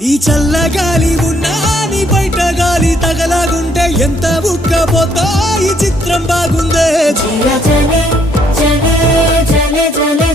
ఈ చల్లగాలి ఉన్నా నీ బయట గాలి తగలాగుంటే ఎంత ఉక్కపోతా ఈ చిత్రం బాగుందే. జలే జలే జలే జలే